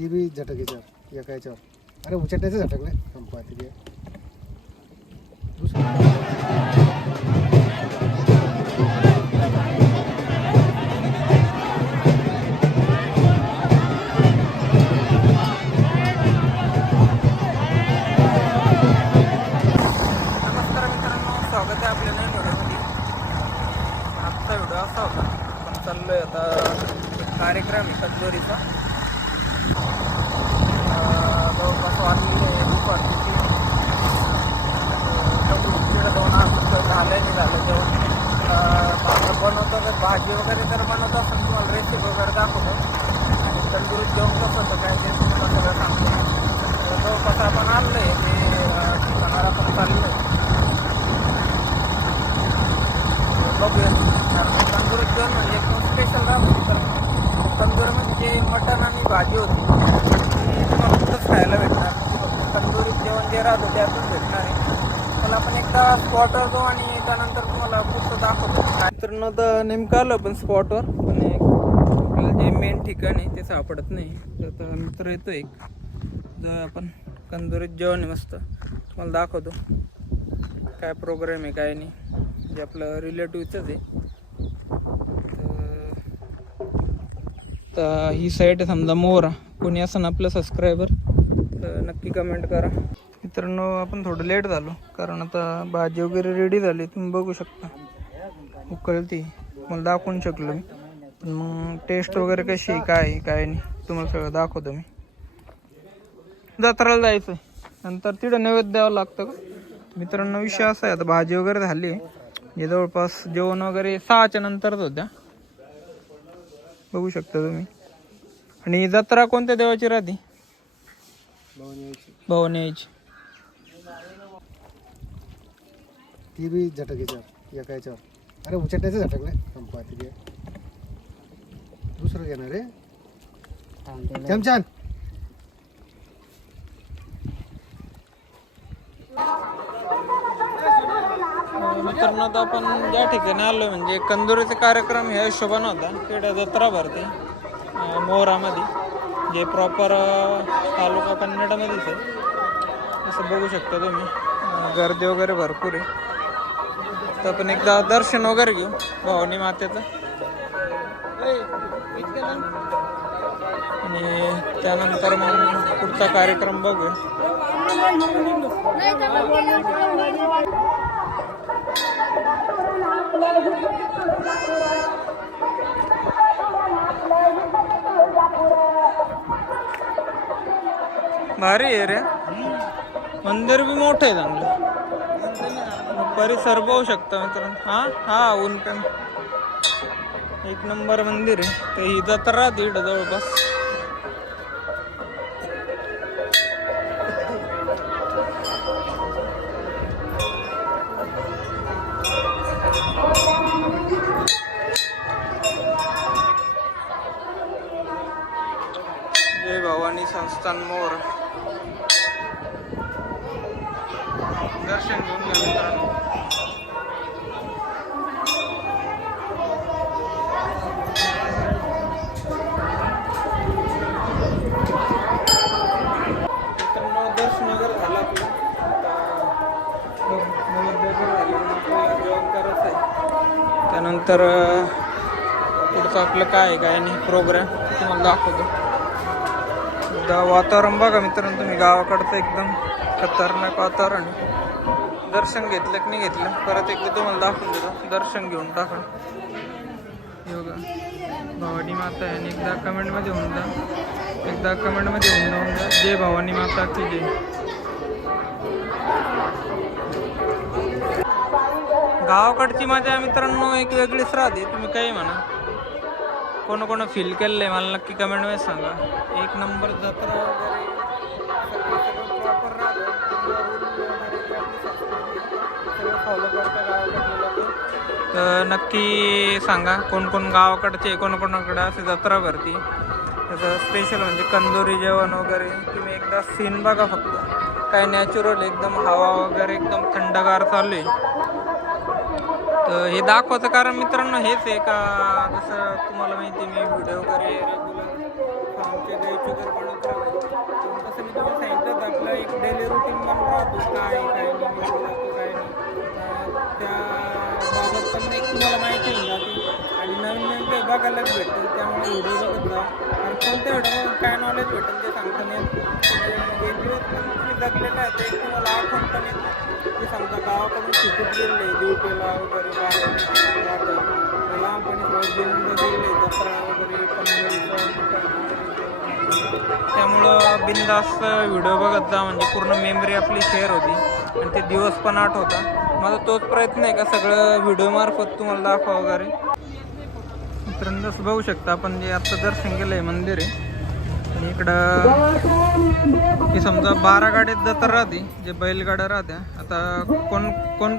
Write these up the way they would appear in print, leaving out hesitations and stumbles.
ती बी झटक याच्यावर एका याच्यावर. अरे उचटण्याचं झटक नाही संपा तिथे नमस्कार मित्रांनो, स्वागत आहे आपल्या नवीन व्हिडिओमध्ये. आजचा व्हिडिओ असा होता, आपण चाललो आहे आता एक कार्यक्रम आहे कंदोरीचा. जवळपास वाजलेली आहे दुपारची 2 झालं जेवण. भाकर बनवतो तर भाजी वगैरे तर बनवतो असं तुम्हाला रेसिपी वगैरे दाखवतो आणि तंदुरीत जेवण कसं होतं काय ते तुम्हाला सगळं सांगतो. जवळपास आपण आणलं आहे ते ठिकाणाला आपण चाललो आहे. बघूया, कारण तंदुरीत जेवण म्हणजे एकदम स्पेशल राहतो. तर तंदुरीमध्ये जे मटण आणि भाजी होती ती तुम्हाला कुठंच खायला भेटणार. तंदुरीत जेवण जे राहतं त्यातून भेटणार आहे. त्याला आपण एकदा स्पॉटवर जाऊ आणि त्यानंतर तुम्हाला पुढचं दाखवतो. मित्रांनो, तर नेमकं आलं पण स्पॉटवर, पण आपल्याला जे मेन ठिकाण आहे ते सापडत नाही. तर आता मित्र येतो एक, जर आपण कंदुरीत जेवण आहे मस्त तुम्हाला दाखवतो काय प्रोग्राम आहे काय नाही. जे आपलं रिलेटिव्हचंच आहे. तर ही साईट आहे समजा मोहरा. कोणी असं ना आपलं सबस्क्रायबर तर नक्की कमेंट करा. मित्रांनो, आपण थोडं लेट झालो कारण आता भाजी वगैरे रेडी झाली. तुम्ही बघू शकता उकळती, मला दाखवून शकलो मी. पण मग टेस्ट वगैरे कशी आहे काय काय नाही तुम्हाला सगळं दाखवतो मी. जत्राला जायचं आहे नंतर तिथं नैवेद्य द्यावं लागतं का. मित्रांनो, विषय असा आहे, आता भाजी वगैरे झाली आहे. जवळपास जेवण वगैरे 6च्या नंतरच होत्या, बघू शकता तुम्ही. आणि जत्रा कोणत्या देवाची राहते? भवानी यायची. ती बी झटक याच्यावर एका याच्यावर. अरे उचटण्याचं झटक नाही संपा तिथे दुसरं घेणार रे छान. मित्रांनो, आता आपण ज्या ठिकाणी आलो म्हणजे कंदुरीचा कार्यक्रम ह्या हिशोबानं होता. तिकडे जत्रा भरते मोहरामध्ये, जे प्रॉपर तालुका कन्नडमध्येच आहे. असं बघू शकता तुम्ही, गर्दी वगैरे भरपूर आहे. तर आपण एकदा दर्शन वगैरे घेऊ भवानी मातेचं आणि त्यानंतर मग पुढचा कार्यक्रम बघूया. भारी आहे रे, मंदिर बी मोठं आहे चांगलं. परिसर बघू शकता मित्रांनो. हा ऊन पण एक नंबर मंदिर आहे. तर ही जत्रा दीड जवळपास. जय भवानी संस्थान मोर. दर्शन घेऊन घ्या मित्रांनो. दर्शन वगैरे झालं आपलं. जेवण करायचं आहे. त्यानंतर पुढचं आपलं काय आहे काय नाही प्रोग्राम तुम्हाला दाखवतो. वातावरण बघा मित्रांनो तुम्ही, गावाकडचं एकदम खतरनाक वातावरण. दर्शन घेतलं की नाही घेतलं परत एकदा तुम्हाला दाखवून देतो. दर्शन घेऊन टाका. योगा भवानी माता आहे आणि एकदा कमेंटमध्ये होऊन जा, एकदा कमेंटमध्ये होऊन जाऊन जा जय भवानी माता की जय. गावाकडची मजा मित्रांनो एक वेगळीच राहते. तुम्ही काही म्हणा, कोण फील केलं आहे मला नक्की कमेंटमध्ये सांगा. एक नंबर जत्रा वगैरे प्रॉपर राहतं. फॉलो करता गावाकडे. तर नक्की सांगा कोण गावाकडचे, कोणाकडे असे जत्रा भरती. त्याचं स्पेशल म्हणजे कंदोरी जेवण वगैरे. तुम्ही एकदा सीन बघा फक्त, काय नॅचरल एकदम, हवा वगैरे एकदम थंडगार चालू आहे. तर हे दाखवायचं कारण मित्रांनो हेच आहे का, जसं तुम्हाला माहिती मी व्हिडिओ वगैरे रेग्युलर आमचे गायचे वगैरे बनवतो डेली रुटीन पण राहतो, काय काय नाही जातो काय नाही, त्या बाबत पण एक तुम्हाला माहिती होऊन जाते आणि नवीन नवीन काही बघायलाच भेटतं. त्यामुळे व्हिडिओ बघत जा, आणि कोणत्या व्हिडिओ काय नॉलेज भेटेल ते सांगता नाही येत. एक दिवस पण तुम्ही जगलेलं आहे ते तुम्हाला आठवण पण येत नाही. ते सांगता गावाकडून शिकत गेले ड्युटीला वगैरे लहानपणी थोडं जेवण गेले जत्रा वगैरे त्यामुळं बिनधास्त व्हिडिओ बघत जा, म्हणजे पूर्ण मेमरी आपली शेअर होती आणि ते दिवस पण आठवता. माझा तोच प्रयत्न आहे का सगळं व्हिडिओ मार्फत तुम्हाला दाखवा वगैरे. मित्रांनो जसं बघू शकता आपण जे आत्ता दर्शन केलं आहे मंदिर आहे, आणि इकडं ही समजा 12 गाड्यात जत्रा राहते, जे बैलगाड्या राहत्या. आता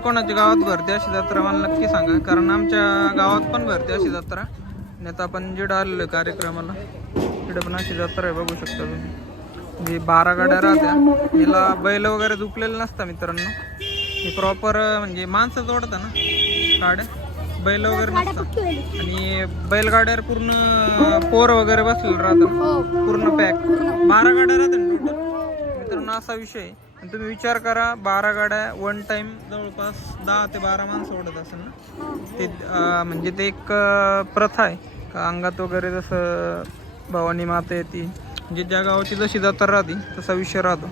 कोणाच्या गावात भरते अशी जत्रा मला नक्की सांगा, कारण आमच्या गावात पण भरते अशी जत्रा. आणि आता आपण जिकडं आलेलो कार्यक्रमाला तिकडे पण अशी जत्रा आहे, बघू शकता तुम्ही. जी 12 गाड्या राहत्या, हिला बैल वगैरे झुकलेलं नसतं मित्रांनो. हे प्रॉपर म्हणजे माणसं जोडता ना गाड्या, बैल वगैरे नसतात. आणि बैलगाड्यावर पूर्ण पोर वगैरे बसलेलं राहतं, पूर्ण पॅक. 12 गाड्या राहतात टोटल मित्रांनो, असा विषय आहे. आणि तुम्ही विचार करा 12 गाड्या वन टाइम जवळपास 10 ते 12 माणसं ओढत असेल ना. ते म्हणजे ते एक प्रथा आहे का अंगात वगैरे जसं भवानी माता येते, म्हणजे ज्या गावाची जशी जत्रा राहते तसा विषय राहतो.